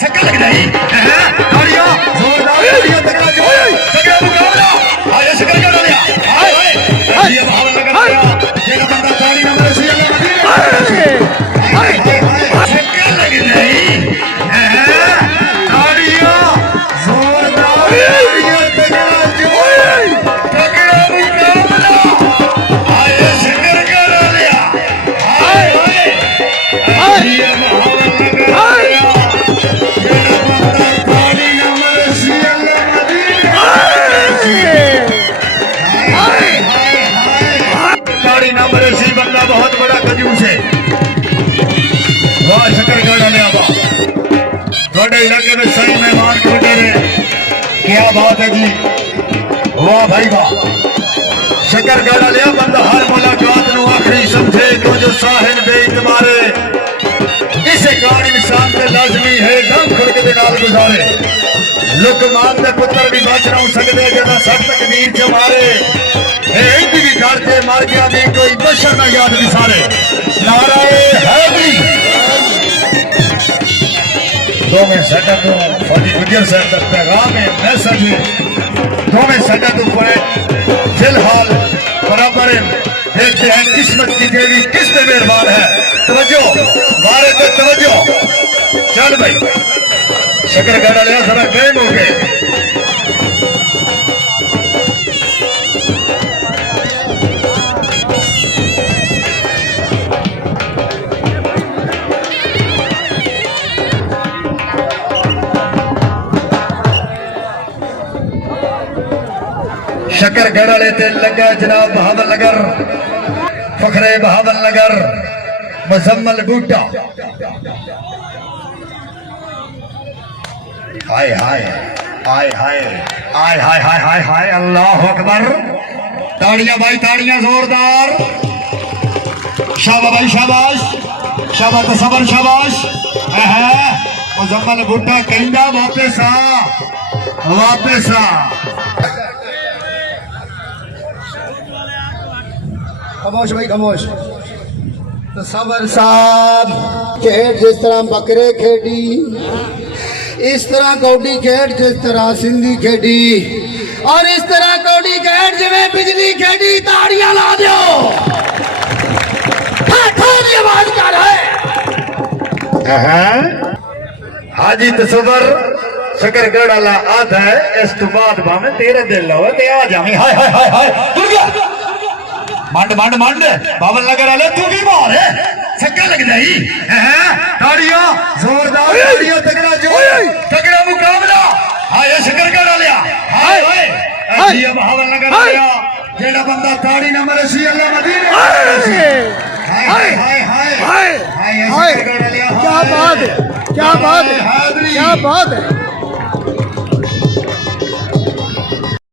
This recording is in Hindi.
छक्का लग जाए ताड़ियां जोरदार ताड़ियां तगड़ा जोर तगड़ा मुकाबला आया शक्कर का डालिया हाय हाय ये भाव लगा दिया ये बंदा ताड़ी नंबर 6 लगा हाय हाय छक्का लग जाए ताड़ियां जोरदार ताड़ियां तगड़ा जोर तगड़ा मुकाबला आया शक्कर का डालिया हाय हाय ये भाव लगा बंदा बहुत बड़ा कंजूस है। वाह शक्कर का डालिया थोड़े इलाके में सही मेहमान के बेटे क्या बात है जी, वाह भाई वाह। शक्कर का डालिया बंदा हर मुलाकात नु आखिरी समझे तो जो साहिल बेइतबारे इसे कहानी इंसान पे लाजमी है दम खुड़क दे नाल गुजारे लुकमान दे पुत्र भी बच ना सकते जदा सख्त तकदीर च मारे भी डरते मर गया भी कोई बशर ना याद भी सारे नाराए हैदरी दोवें सदा तो फौजी गुजर साहब तक पैगाम है मैसेज दोवें सदा तो फिलहाल बराबर देखते हैं किस्मत की देवी किस पे मेहरबान है। तवज्जो बारे पे तवज्जो चल भाई शक्कर का डालिया जरा कायम हो गए। शक्कर गढ़ा लेते लगा जनाब बहावल नगर फखरे बहावल नगर मुजम्मल बूटा हाय हाय हाय हाय हाय हाय हाय हाय हाय अल्लाह अकबर। ताड़ियां भाई ताड़ियां जोरदार शाबाश भाई शाबाश शाबाश तसबर शाबाश मुजम्मल बूटा कहंदा वापस आ खामोश भाई खामोश। तो सबर साहब खेड जिस तरह बकरे खेडी इस तरह कौडी खेड जिस तरह सिंधी खेडी और इस तरह कौडी खेड जिवें बिजली खेडी ताड़ियां ला दो की आवाज कर है हाजी तसवर शक्कर गढ़ा आधा है इस तो बाद भावे तेरे दिल लो ते आ जावी हाय हाय हाय हाय टूट गया मंड मंड मंड बाबल नगर वाले तू भी मार है छक्का लग जाई ताड़ियां जोरदार ताड़ियां तगड़ा जोर तगड़ा मुकाबला हाय शक्कर का डालिया हाय हाय ये बाबल नगर वाला जेड़ा बंदा ताड़ी नंबर 6 अल्लाह मदीने हाय हाय हाय हाय हाय क्या बात है क्या बात है क्या बात है।